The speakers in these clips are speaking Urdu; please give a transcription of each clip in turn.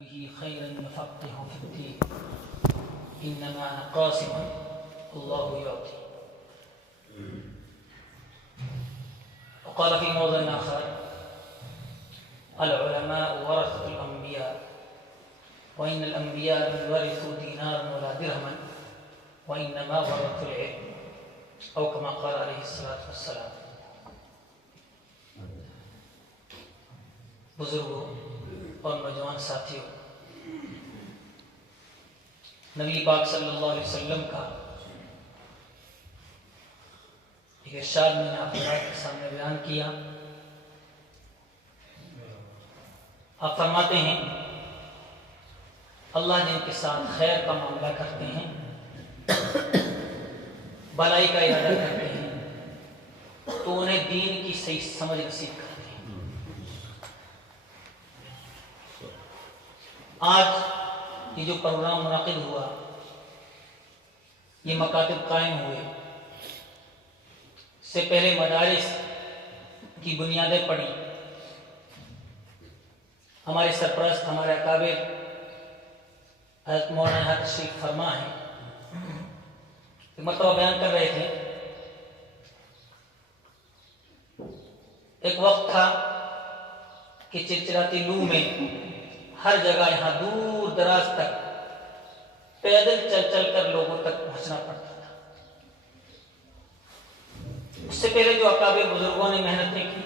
به خيرا يفقهه في الدين إنما أنا قاسم الله يعطي. وقال في موضع آخر: العلماء ورثة الأنبياء وإن الأنبياء لم يورثوا دينارا ولا درهما وإنما ورثوا العلم، أو كما قال عليه الصلاة والسلام. بزرگوں اور نوجوان ساتھیوں، نبی پاک صلی اللہ علیہ وسلم کا ایک ارشاد میں نے آپ کے سامنے بیان کیا. آپ فرماتے ہیں اللہ جن کے ساتھ خیر کا معاملہ کرتے ہیں، بھلائی کا ارادہ کرتے ہیں، تو انہیں دین کی صحیح سمجھ نصیب کرتے ہیں. آج یہ جو پروگرام منعقد ہوا، یہ مکاتب قائم ہوئے، اس سے پہلے مدارس کی بنیادیں پڑی. ہمارے سرپرست، ہمارے اکابر حضرت مولانا تشریف فرما ہے، ایک مرتبہ بیان کر رہے تھے. ایک وقت تھا کہ چرچراتی لو میں ہر جگہ یہاں دور دراز تک پیدل چل چل کر لوگوں تک پہنچنا پڑتا تھا. اس سے پہلے جو اکابر بزرگوں نے محنتیں کی،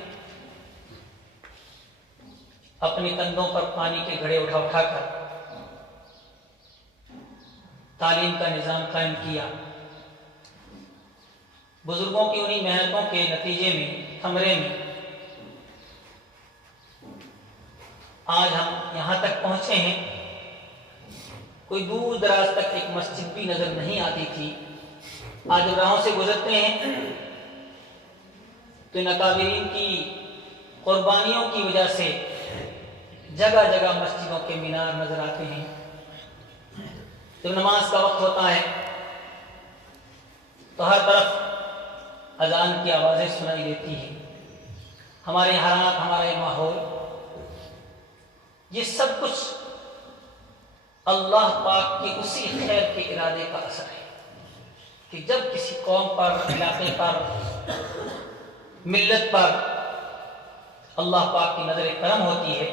اپنے کندھوں پر پانی کے گھڑے اٹھا اٹھا کر تعلیم کا نظام قائم کیا. بزرگوں کی انہی محنتوں کے نتیجے میں، ثمرے میں آج ہم یہاں تک پہنچے ہیں. کوئی دور دراز تک ایک مسجد بھی نظر نہیں آتی تھی. آج راہوں سے گزرتے ہیں تو ان اکابرین کی قربانیوں کی وجہ سے جگہ جگہ مسجدوں کے مینار نظر آتے ہیں. جب نماز کا وقت ہوتا ہے تو ہر طرف اذان کی آوازیں سنائی دیتی ہیں. ہمارے حالات، ہمارا یہ ماحول، یہ سب کچھ اللہ پاک کے اسی خیر کے ارادے کا اثر ہے کہ جب کسی قوم پر، علاقے پر، ملت پر اللہ پاک کی نظر کرم ہوتی ہے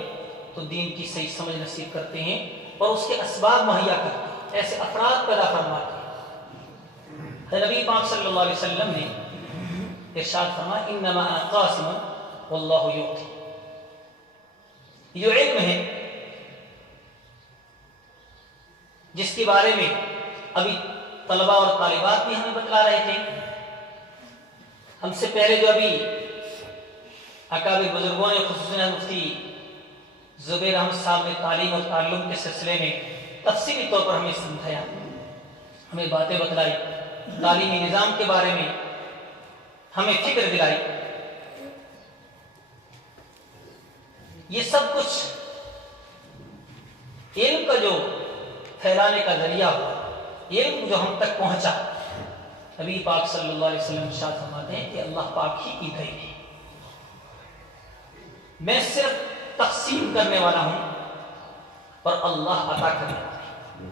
تو دین کی صحیح سمجھ نصیب کرتے ہیں اور اس کے اسباب مہیا کرتے ہیں، ایسے افراد پیدا فرماتے ہیں. نبی پاک صلی اللہ علیہ وسلم نے ارشاد فرمایا: انما انا قاسم واللہ یعطی. یہ علم ہے جس کے بارے میں ابھی طلبہ اور طالبات بھی ہمیں بتلا رہے تھے. ہم سے پہلے جو ابھی اکابر بزرگوں نے، خصوصاً مفتی زبیر احمد صاحب نے تعلیم اور تعلم کے سلسلے میں تفصیلی طور پر ہمیں سمجھایا، ہمیں باتیں بتلائی، تعلیمی نظام کے بارے میں ہمیں فکر دلائی. یہ سب کچھ علم کا جو پھیلانے کا ذریعہ ہوا، علم جو ہم تک پہنچا. نبی پاک صلی اللہ علیہ وسلم ارشاد فرماتے ہیں کہ اللہ پاک ہی کی دین ہے، میں صرف تقسیم کرنے والا ہوں اور اللہ عطا کرنے والا ہے.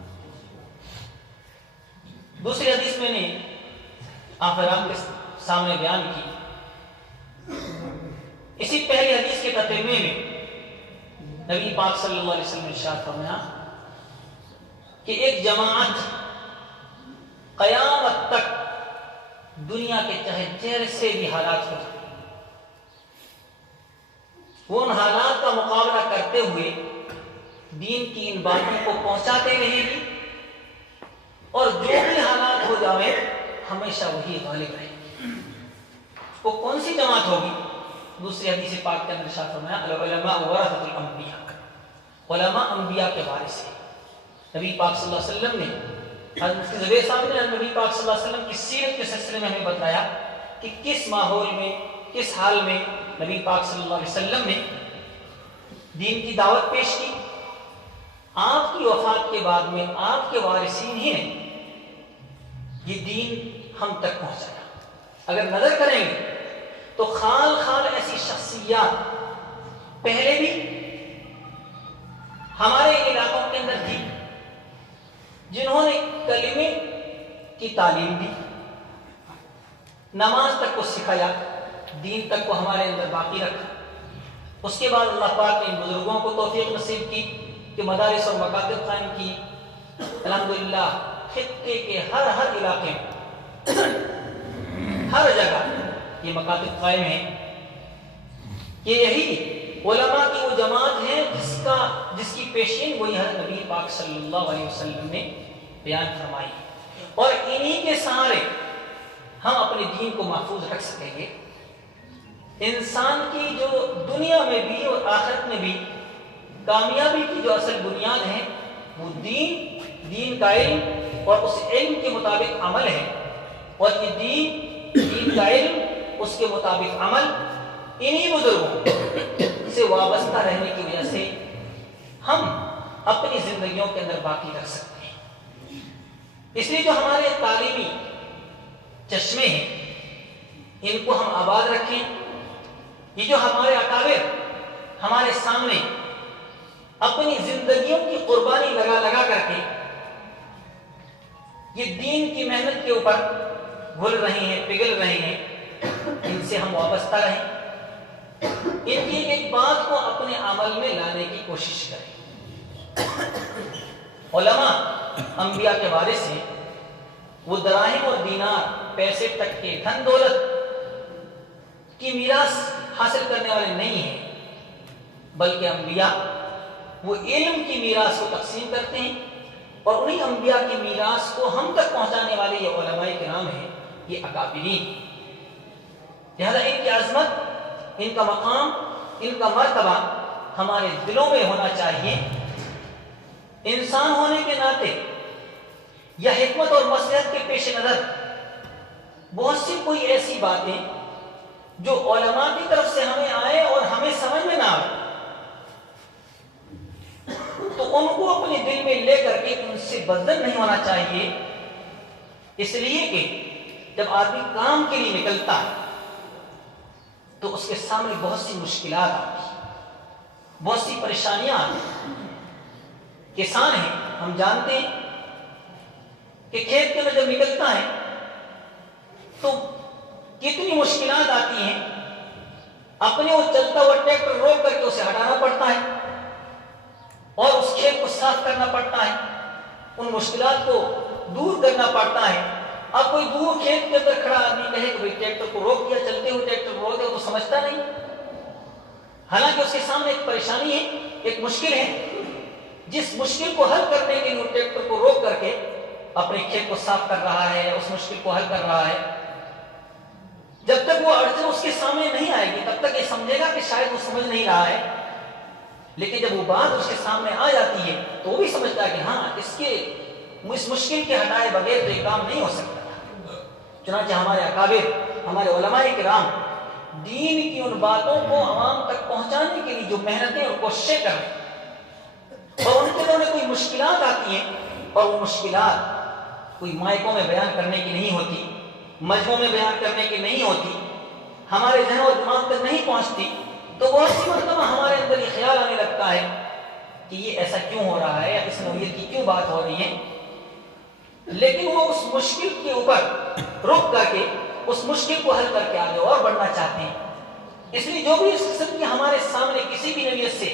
دوسری حدیث میں نے آپ کے سامنے بیان کی. اسی پہلی حدیث کے تتمے میں نبی پاک صلی اللہ علیہ وسلم نے ارشاد فرمایا کہ ایک جماعت قیامت تک دنیا کے چاہے جیسے بھی حالات ہو جائیں، وہ ان حالات کا مقابلہ کرتے ہوئے دین کی ان باتوں کو پہنچاتے رہے گی، اور جو بھی حالات ہو جائے ہمیشہ وہی غالب رہے گی. وہ کون سی جماعت ہوگی؟ دوسری حدیث پاک کے اندر ارشاد فرمایا: العلماء ورثۃ الانبیاء. علماء انبیاء کے وارث ہیں. نبی پاک صلی اللہ علیہ وسلم نے، حضرت مفتی زبیر صاحب نے نبی پاک صلی اللہ علیہ وسلم کی سیرت کے سلسلے میں ہمیں بتایا کہ کس ماحول میں، کس حال میں نبی پاک صلی اللہ علیہ وسلم نے دین کی دعوت پیش کی. آپ کی وفات کے بعد میں آپ کے وارثین ہی نے یہ دین ہم تک پہنچایا. اگر نظر کریں گے تو خال خال ایسی شخصیات پہلے بھی ہمارے علاقوں کے اندر تھی جنہوں نے کلمے کی تعلیم دی، نماز تک کو سکھایا، دین تک کو ہمارے اندر باقی رکھا۔ اس کے بعد اللہ پاک نے ان بزرگوں کو توفیق نصیب کی کہ مدارس اور مکاتب قائم کی۔ الحمدللہ خطے کے ہر علاقے میں ہر جگہ یہ مکاتب قائم ہیں کہ یہی علماء کی وہ جماعت ہے جس کی پیشین وہی حضرت نبی پاک صلی اللہ علیہ وسلم نے بیان فرمائی، اور انہی کے سہارے ہم اپنے دین کو محفوظ رکھ سکیں گے۔ انسان کی جو دنیا میں بھی اور آخرت میں بھی کامیابی کی جو اصل بنیاد ہے وہ دین کا علم اور اس علم کے مطابق عمل ہے، اور یہ دین کا علم اس کے مطابق عمل انہی بزرگوں سے وابستہ رہنے کی وجہ سے ہم اپنی زندگیوں کے اندر باقی رکھ سکتے ہیں۔ اس لیے جو ہمارے تعلیمی چشمے ہیں ان کو ہم آباد رکھیں۔ یہ جو ہمارے اکابر ہمارے سامنے اپنی زندگیوں کی قربانی لگا کر کے یہ دین کی محنت کے اوپر گھل رہے ہیں، پگھل رہے ہیں، ان سے ہم وابستہ رہیں، ان کی ایک بات کو اپنے عمل میں لانے کی کوشش کریں۔ علماء انبیاء کے وارث ہیں، وہ دراہم اور دینار، پیسے تک کے، دھن دولت کی میراث حاصل کرنے والے نہیں ہیں، بلکہ انبیاء وہ علم کی میراث کو تقسیم کرتے ہیں، اور انہی انبیاء کی میراث کو ہم تک پہنچانے والے یہ علماء کرام ہیں، یہ اکابرین۔ لہذا ان کی عظمت، ان کا مقام، ان کا مرتبہ ہمارے دلوں میں ہونا چاہیے۔ انسان ہونے کے ناطے یا حکمت اور مصلحت کے پیش نظر بہت سی کوئی ایسی باتیں جو علماء کی طرف سے ہمیں آئے اور ہمیں سمجھ میں نہ آئے تو ان کو اپنے دل میں لے کر کے ان سے بدظن نہیں ہونا چاہیے، اس لیے کہ جب آدمی کام کے لیے نکلتا ہے تو اس کے سامنے بہت سی مشکلات آتی ہیں، بہت سی پریشانیاں آتی ہیں۔ کسان ہیں، ہم جانتے ہیں کہ کھیت کے اندر جب نکلتا ہے تو کتنی مشکلات آتی ہیں، اپنے وہ چلتا ہوا ٹریکٹر روک کر کے اسے ہٹانا پڑتا ہے اور اس کھیت کو صاف کرنا پڑتا ہے، ان مشکلات کو دور کرنا پڑتا ہے۔ اب کوئی دور کھیت کے اندر کھڑا آدمی کہے کہ بھئی ٹریکٹر کو روک دیا، چلتے ہوئے ٹریکٹر کو روک دیا، تو سمجھتا نہیں، حالانکہ اس کے سامنے ایک پریشانی ہے، ایک مشکل ہے، جس مشکل کو حل کرنے کے لیے وہ ٹریکٹر کو روک کر کے اپنے کھیت کو صاف کر رہا ہے، اس مشکل کو حل کر رہا ہے۔ جب تک وہ اڑچن اس کے سامنے نہیں آئے گی تب تک یہ سمجھے گا کہ شاید وہ سمجھ نہیں رہا ہے، لیکن جب وہ بات اس کے سامنے آ جاتی ہے تو وہ بھی سمجھتا ہے کہ ہاں اس مشکل کے ہٹائے بغیر تو یہ کام نہیں ہو سکتا۔ چنانچہ ہمارے اکابر، ہمارے علماء کرام دین کی ان باتوں کو عوام تک پہنچانے کے لیے جو محنتیں اور کوششیں کر رہے ہیں، اور ان کے دور میں کوئی مشکلات آتی ہیں اور وہ مشکلات کوئی مائکوں میں بیان کرنے کی نہیں ہوتی، مجموعوں میں بیان کرنے کی نہیں ہوتی، ہمارے ذہن اور دماغ تک نہیں پہنچتی، تو بہت سی مرتبہ ہمارے اندر یہ خیال آنے لگتا ہے کہ یہ ایسا کیوں ہو رہا ہے، یا اس نوعیت کی کیوں بات ہو رہی ہے۔ لیکن وہ اس مشکل کے اوپر رک کر کے اس مشکل کو حل کر کے آگے اور بڑھنا چاہتے ہیں۔ اس لیے جو بھی اس قسم کی ہمارے سامنے کسی بھی نوعیت سے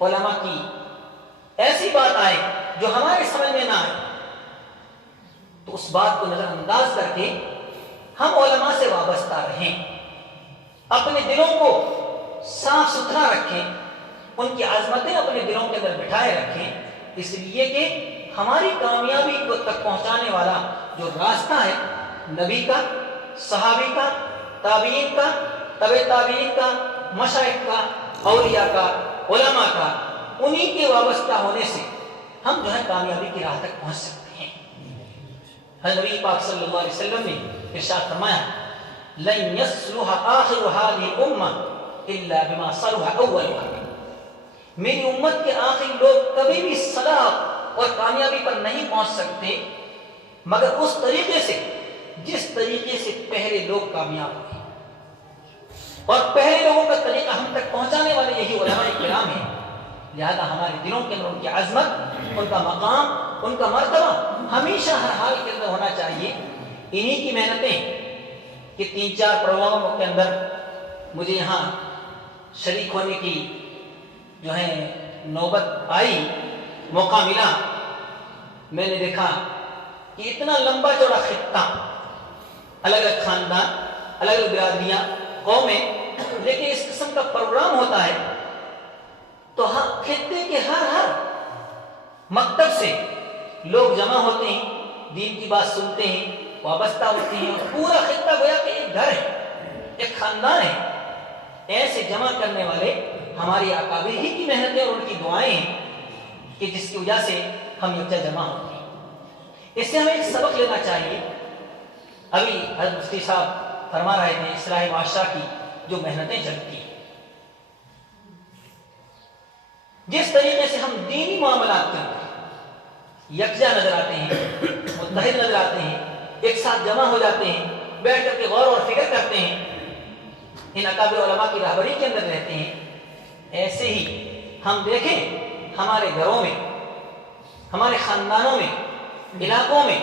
علماء کی ایسی بات آئے جو ہمارے سمجھ میں نہ آئے تو اس بات کو نظر انداز کر کے ہم علماء سے وابستہ رہیں، اپنے دلوں کو صاف ستھرا رکھیں، ان کی عظمتیں اپنے دلوں کے اندر بٹھائے رکھیں، اس لیے کہ ہماری کامیابی کو تک پہنچانے والا جو راستہ ہے نبی کا، صحابی کا، تابعین کا، تبع تابعین کا، مشائخ کا، اولیاء کا، علماء کا، انہی کے وابستہ ہونے سے ہم جو ہے کامیابی کی راہ تک پہنچ سکتے ہیں۔ حضرت نبی پاک صلی اللہ علیہ وسلم نے ارشاد فرمایا لن يصلح آخر هذه الامة الا بما صلح اولها، میری امت کے آخری لوگ کبھی بھی صلاح اور کامیابی پر نہیں پہنچ سکتے مگر اس طریقے سے جس طریقے سے پہلے لوگ کامیاب ہوئے، اور پہلے لوگوں کا طریقہ ہم تک پہنچانے والے یہی علماء کرام ہیں۔ لہذا ہمارے دلوں کے اندر ان کی عظمت، ان کا مقام، ان کا مرتبہ ہمیشہ ہر حال کے اندر ہونا چاہیے۔ انہی کی محنتیں کہ 3-4 پروگراموں کے اندر مجھے یہاں شریک ہونے کی جو ہے نوبت آئی، موقع ملا، میں نے دیکھا کہ اتنا لمبا چوڑا خطہ، الگ الگ خاندان، الگ الگ برادریاں، قومیں، لیکن اس قسم کا پروگرام ہوتا ہے تو خطے کے ہر مکتب سے لوگ جمع ہوتے ہیں، دین کی بات سنتے ہیں، وابستہ ہوتے ہیں، اور پورا خطہ گویا کہ ایک گھر ہے، ایک خاندان ہے۔ ایسے جمع کرنے والے ہماری اکابر ہی کی محنتیں اور ان کی دعائیں ہیں کہ جس کی وجہ سے ہم یکجا جمع ہوتے ہیں۔ اس سے ہمیں ایک سبق لینا چاہیے۔ ابھی حضرت مفتی صاحب فرما رہے تھے اصلاح معاشرہ کی جو محنتیں چلتی ہیں، جس طریقے سے ہم دینی معاملات کے اندر یکجا نظر آتے ہیں، متحد نظر آتے ہیں، ایک ساتھ جمع ہو جاتے ہیں، بیٹھ کر کے غور اور فکر کرتے ہیں، ان اکابر علماء کی رہبری کے اندر رہتے ہیں، ایسے ہی ہم دیکھیں ہمارے گھروں میں، ہمارے خاندانوں میں، علاقوں میں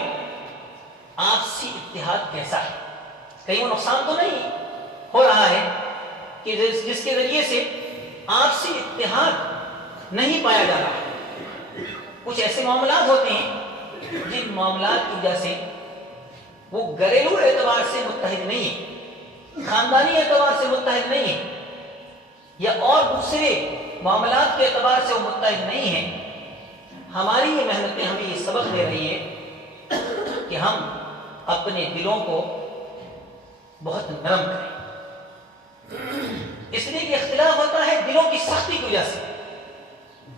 آپسی اتحاد کیسا ہے؟ کہیں وہ نقصان تو نہیں ہو رہا ہے کہ جس کے ذریعے سے آپسی اتحاد نہیں پایا جا رہا؟ کچھ ایسے معاملات ہوتے ہیں جن معاملات کی وجہ سے وہ گھریلو اعتبار سے متحد نہیں ہے، خاندانی اعتبار سے متحد نہیں ہے، یا اور دوسرے معاملات کے اعتبار سے وہ متحد نہیں ہے۔ ہماری یہ محنتیں ہمیں یہ سبق دے رہی ہے کہ ہم اپنے دلوں کو بہت نرم کریں، اس لیے کہ اختلاف ہوتا ہے دلوں کی سختی کی وجہ سے،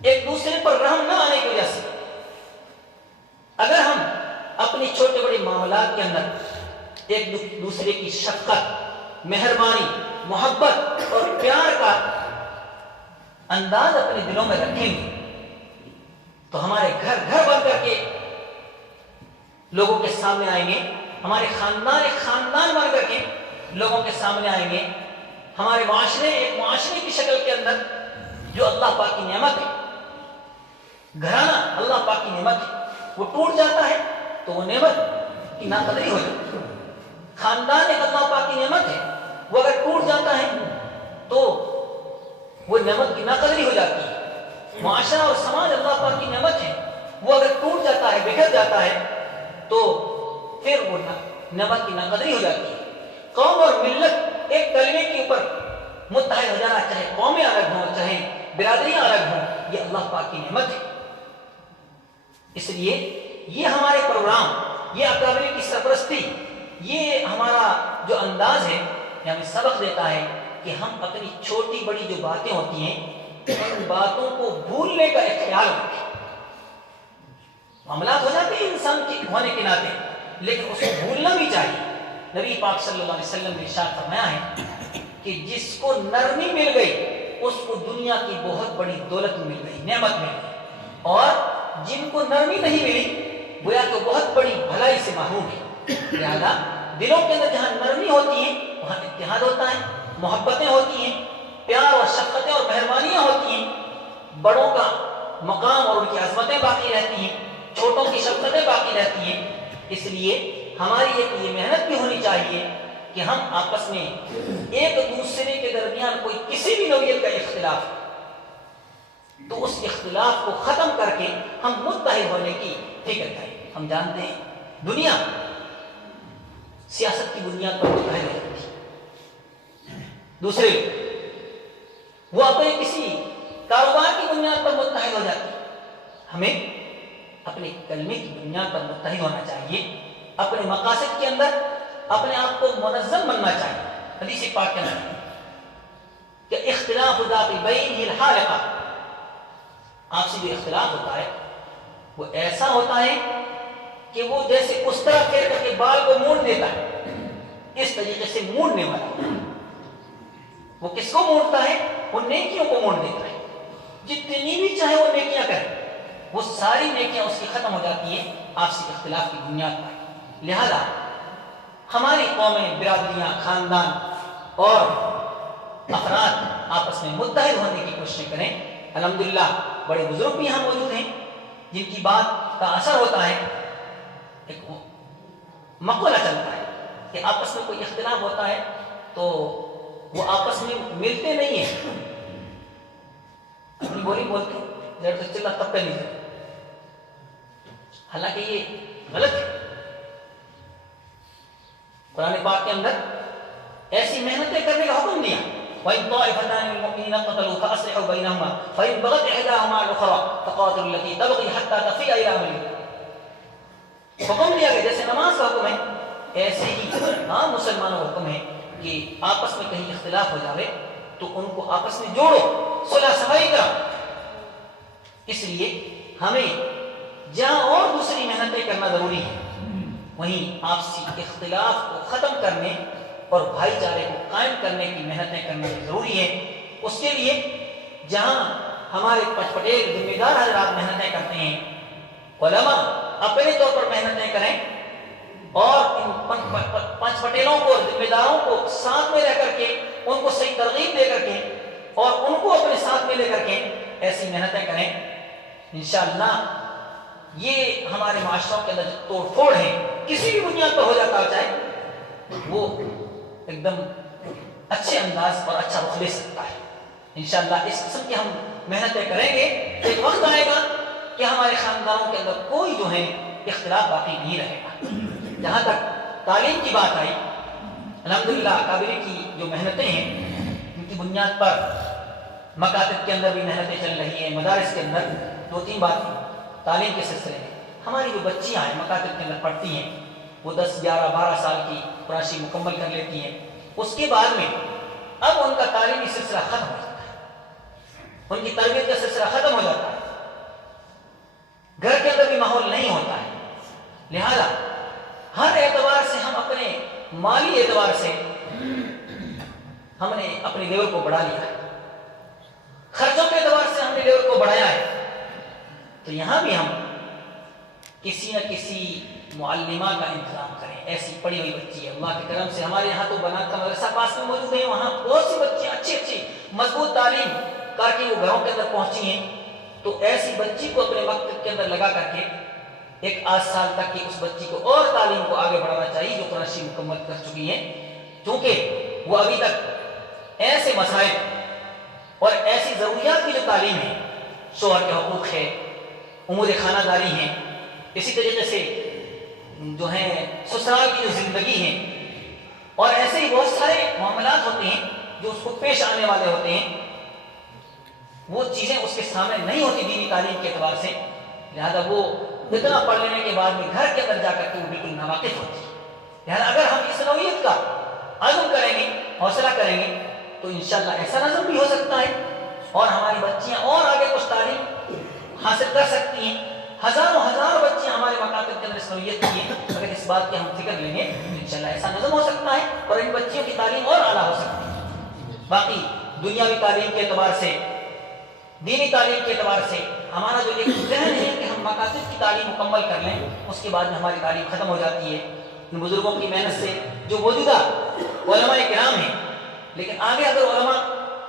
ایک دوسرے پر رحم نہ آنے کی وجہ سے۔ اگر ہم اپنی چھوٹے بڑے معاملات کے اندر ایک دوسرے کی شفقت، مہربانی، محبت اور پیار کا انداز اپنے دلوں میں رکھیں گے تو ہمارے گھر گھر بن کر کے لوگوں کے سامنے آئیں گے، ہمارے خاندان ایک خاندان بن کر کے لوگوں کے سامنے آئیں گے، ہمارے معاشرے ایک معاشرے کی شکل کے اندر جو اللہ پاک کی نعمت ہے، گھرانہ اللہ پاک کی نعمت ہے، وہ ٹوٹ جاتا ہے تو وہ نعمت کی ناقدری ہو جاتی ہے۔ خاندان ایک اللہ پاک کی نعمت ہے، وہ اگر ٹوٹ جاتا ہے تو وہ نعمت کی ناقدری ہو جاتی ہے۔ معاشرہ اور سماج اللہ پاک کی نعمت ہے، وہ اگر ٹوٹ جاتا ہے، بکھر جاتا ہے تو پھر وہ نعمت کی ناقدری ہو جاتی ہے۔ قوم اور ملت ایک کلمے کے اوپر متحد ہو جانا، چاہے قومیں الگ ہوں، چاہے برادریاں الگ ہوں، یہ اللہ پاک کی نعمت ہے۔ اس لیے یہ ہمارے پروگرام، یہ اکابر کی سرپرستی، یہ ہمارا جو انداز ہے، یہ ہمیں سبق دیتا ہے کہ ہم اپنی چھوٹی بڑی جو باتیں ہوتی ہیں ان باتوں کو بھولنے کا ایک خیال رکھیں۔ معاملات ہو جاتے ہیں انسان کے ہونے کے ناطے، لیکن اس کو بھولنا بھی چاہیے۔ نبی پاک صلی اللہ علیہ وسلم نے ارشاد فرمایا ہے کہ جس کو نرمی مل گئی اس کو دنیا کی بہت بڑی دولت مل گئی، نعمت مل گئی، اور جن کو نرمی نہیں ملی گویا کہ بہت بڑی بھلائی سے محروم ہے۔ لہذا دلوں کے اندر جہاں نرمی ہوتی ہے وہاں اتحاد ہوتا ہے، محبتیں ہوتی ہیں، پیار اور شفقتیں اور مہربانیاں ہوتی ہیں، بڑوں کا مقام اور ان کی عظمتیں باقی رہتی ہیں، چھوٹوں کی شفقتیں باقی رہتی ہیں۔ اس لیے ہماری ایک یہ محنت بھی ہونی چاہیے کہ ہم آپس میں ایک دوسرے کے درمیان کوئی کسی بھی نوعیت کا اختلاف تو اس اختلاف کو ختم کر کے ہم متحد ہونے کی فکر کریں۔ ہم جانتے ہیں دنیا سیاست کی بنیاد پر متحد ہو جاتی ہے، دوسرے وہ اپنے کسی کاروبار کی بنیاد پر متحد ہو جاتی ہے۔ ہمیں اپنے کلمے کی بنیاد پر متحد ہونا چاہیے، اپنے مقاصد کے اندر اپنے آپ کو منظم بننا چاہیے۔ حدیث پاک کے اندر کہ اختلاف ذات البین ہی الحالقہ، آپ سے جو اختلاف ہوتا ہے وہ ایسا ہوتا ہے کہ وہ جیسے اس طرح پھیر کر کے بال کو موڑ دیتا ہے، اس طریقے سے موڑنے والا وہ کس کو موڑتا ہے؟ وہ نیکیوں کو موڑ دیتا ہے۔ جتنی بھی چاہے وہ نیکیاں کرے وہ ساری نیکیاں اس کی ختم ہو جاتی ہیں آپسی اختلاف کی بنیاد پر۔ لہذا ہماری قومیں، برادریاں، خاندان اور افراد آپس میں متحد ہونے کی کوشش کریں، الحمدللہ بڑے بزرگ بھی یہاں موجود ہیں جن کی بات کا اثر ہوتا ہے. ایک مقولہ چلتا ہے کہ آپس میں کوئی اختلاف ہوتا ہے تو وہ آپس میں ملتے نہیں ہیں, اپنی بولی بولتے زیادہ سے چلا تب نہیں ہے, حالانکہ یہ غلط ہے. قرآن پاک کے اندر ایسی محنتیں کرنے کا حکم دیا, وَإِن طَائِفَتَانِ مِنَ الْمُؤْمِنِينَ اقْتَتَلُوا فَأَصْلِحُوا بَيْنَهُمَا فَإِن بَغَتْ إِحْدَاهُمَا عَلَى الْأُخْرَىٰ فَقَاتِلُوا الَّتِي تَبْغِي حَتَّىٰ تَفِيءَ إِلَىٰ أَمْرِ اللَّهِ. حکم دیا گیا جیسے نماز کا حکم ہے ایسے ہی عام مسلمانوں کا حکم ہے کہ آپس میں کہیں اختلاف ہو جاوے تو ان کو آپس میں جوڑو, صلح صفائی کرو. اس لیے ہمیں جہاں اور دوسری محنتیں کرنا ضروری ہے وہیں آپسی اختلاف کو ختم کرنے اور بھائی چارے کو قائم کرنے کی محنتیں کرنا ضروری ہے. اس کے لیے جہاں ہمارے پٹیل ذمہ دار حضرات محنتیں کرتے ہیں, علماء اپنے طور پر محنتیں کریں اور ان پانچ پٹیلوں کو اور ذمہ داروں کو ساتھ میں رہ کر کے ان کو صحیح ترغیب دے کر کے اور ان کو اپنے ساتھ میں لے کر کے ایسی محنتیں کریں. انشاءاللہ یہ ہمارے معاشروں کے اندر توڑ پھوڑ ہے کسی بھی بنیاد پر ہو جاتا ہو چاہے وہ ایک دم اچھے انداز اور اچھا رخ لے سکتا ہے. انشاءاللہ اس قسم کی ہم محنتیں کریں گے تو ایک وقت آئے گا کہ ہمارے خاندانوں کے اندر کوئی جو ہے اختلاف باقی نہیں رہے گا. جہاں تک تعلیم کی بات آئی, الحمدللہ اکابری کی جو محنتیں ہیں ان کی بنیاد پر مکاتب کے اندر بھی محنتیں چل رہی ہیں, مدارس کے اندر. دو تین باتیں تعلیم کے سلسلے میں, ہماری جو بچیاں ہیں مکاتب کے اندر پڑھتی ہیں وہ 10, 11, 12 سال کی قرآن مکمل کر لیتی ہیں. اس کے بعد میں اب ان کا تعلیمی سلسلہ ختم ہو جاتا ہے, ان کی تربیت کا سلسلہ ختم ہو جاتا ہے, گھر کے اندر بھی ماحول نہیں ہوتا ہے. لہذا ہر اعتبار سے ہم اپنے مالی اعتبار سے ہم نے اپنے لیول کو بڑھا لیا ہے, خرچوں کے اعتبار سے ہم نے لیول کو بڑھایا ہے. تو یہاں بھی ہم کسی نہ کسی معلمہ کا انتظام کریں. ایسی پڑھی ہوئی بچی ہے اللہ کے کرم سے ہمارے یہاں تو بنات کا مدرسہ پاس میں موجود ہے, وہاں بہت سی بچیاں اچھی اچھی مضبوط تعلیم کر کے وہ گھروں کے اندر پہنچی ہیں. تو ایسی بچی کو اپنے مکتب کے اندر لگا کر کے 1-8 سال تک کی اس بچی کو اور تعلیم کو آگے بڑھانا چاہیے جو قرآن شریف مکمل کر چکی ہیں, کیونکہ وہ ابھی تک ایسے مسائل اور ایسی ضروریات کی جو تعلیم ہے, شوہر کے حقوق ہے, امور خانہ داری ہیں, اسی طریقے سے جو ہیں سسرال کی جو زندگی ہے اور ایسے ہی بہت سارے معاملات ہوتے ہیں جو اس کو پیش آنے والے ہوتے ہیں, وہ چیزیں اس کے سامنے نہیں ہوتی دینی تعلیم کے اعتبار سے. لہذا وہ اتنا پڑھ لینے کے بعد میں گھر کے اندر جا کر کے وہ بالکل ناواقف ہوتی ہے. لہذا اگر ہم اس نوعیت کا عزم کریں گے, حوصلہ کریں گے تو انشاءاللہ ایسا نظم بھی ہو سکتا ہے اور ہماری بچیاں اور آگے کچھ تعلیم حاصل کر سکتی ہیں. ہزاروں بچیاں ہمارے مکاتب کے اندر اس نوعیت کی ہیں. اگر اس بات کی ہم فکر لیں گے تو انشاءاللہ ایسا نظم ہو سکتا ہے اور ان بچیوں کی تعلیم اور اعلیٰ ہو سکتی ہے. باقی دنیاوی تعلیم کے اعتبار سے, دینی تعلیم کے اعتبار سے ہمارا جو ایک ذہن ہے کہ ہم مکاتب کی تعلیم مکمل کر لیں, اس کے بعد میں ہماری تعلیم ختم ہو جاتی ہے. ان بزرگوں کی محنت سے جو موجودہ علماء کرام ہیں, لیکن آگے اگر علماء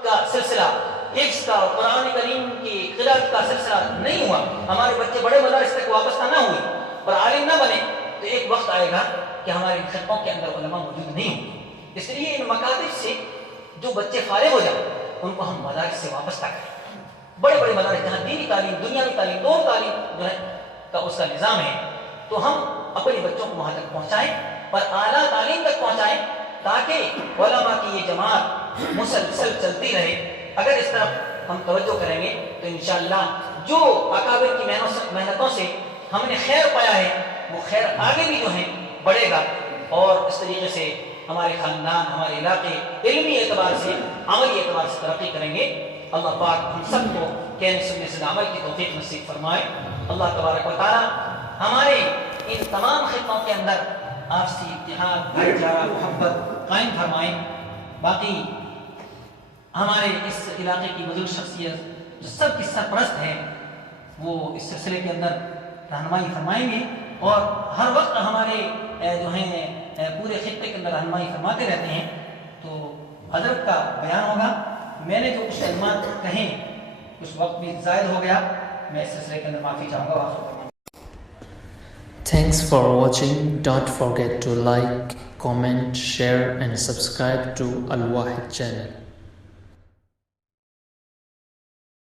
کا سلسلہ حفظ کا اور قرآن کریم کی قراءت کا سلسلہ نہیں ہوا, ہمارے بچے بڑے مدارس تک وابستہ نہ ہوئے اور عالم نہ بنے, تو ایک وقت آئے گا کہ ہمارے خطوں کے اندر علماء موجود نہیں ہوں گے. اس لیے ان مکاتب سے جو بچے فارغ ہو جائیں ان کو ہم مدارس سے وابستہ کریں. بڑے مدارس جہاں دینی تعلیم, دنیاوی تعلیم, دونوں تعلیم جو ہے کا اس کا نظام ہے, تو ہم اپنے بچوں کو وہاں تک پہنچائیں اور اعلیٰ تعلیم تک پہنچائیں تاکہ علماء کی یہ جماعت مسلسل چلتی رہے. اگر اس طرف ہم توجہ کریں گے تو انشاءاللہ جو اکابر کی محنتوں سے ہم نے خیر پایا ہے وہ خیر آگے بھی جو ہے بڑھے گا اور اس طریقے سے ہمارے خاندان, ہمارے علاقے علمی اعتبار سے, عملی اعتبار سے ترقی کریں گے. اللہ پاک ہم سب کو کہنے سننے سے عمل کی توفیق نصیب فرمائے. اللہ تبارک و تعالی ہمارے ان تمام خطوں کے اندر آپسی اتحاد, بھائی چارہ, محبت قائم فرمائیں. باقی ہمارے اس علاقے کی بزرگ شخصیت جو سب کی سرپرست ہے وہ اس سلسلے کے اندر رہنمائی فرمائیں گے اور ہر وقت ہمارے جو ہیں پورے خطے کے اندر رہنمائی فرماتے رہتے ہیں. تو حضرت کا بیان ہوگا. میں نے جو کچھ کلمات کہیں کچھ وقت بھی زائد ہو گیا، میں اس سلسلے کے اندر معافی چاہوں گا. Thanks for watching. Don't forget to like, comment, share and subscribe to Al Wahid channel.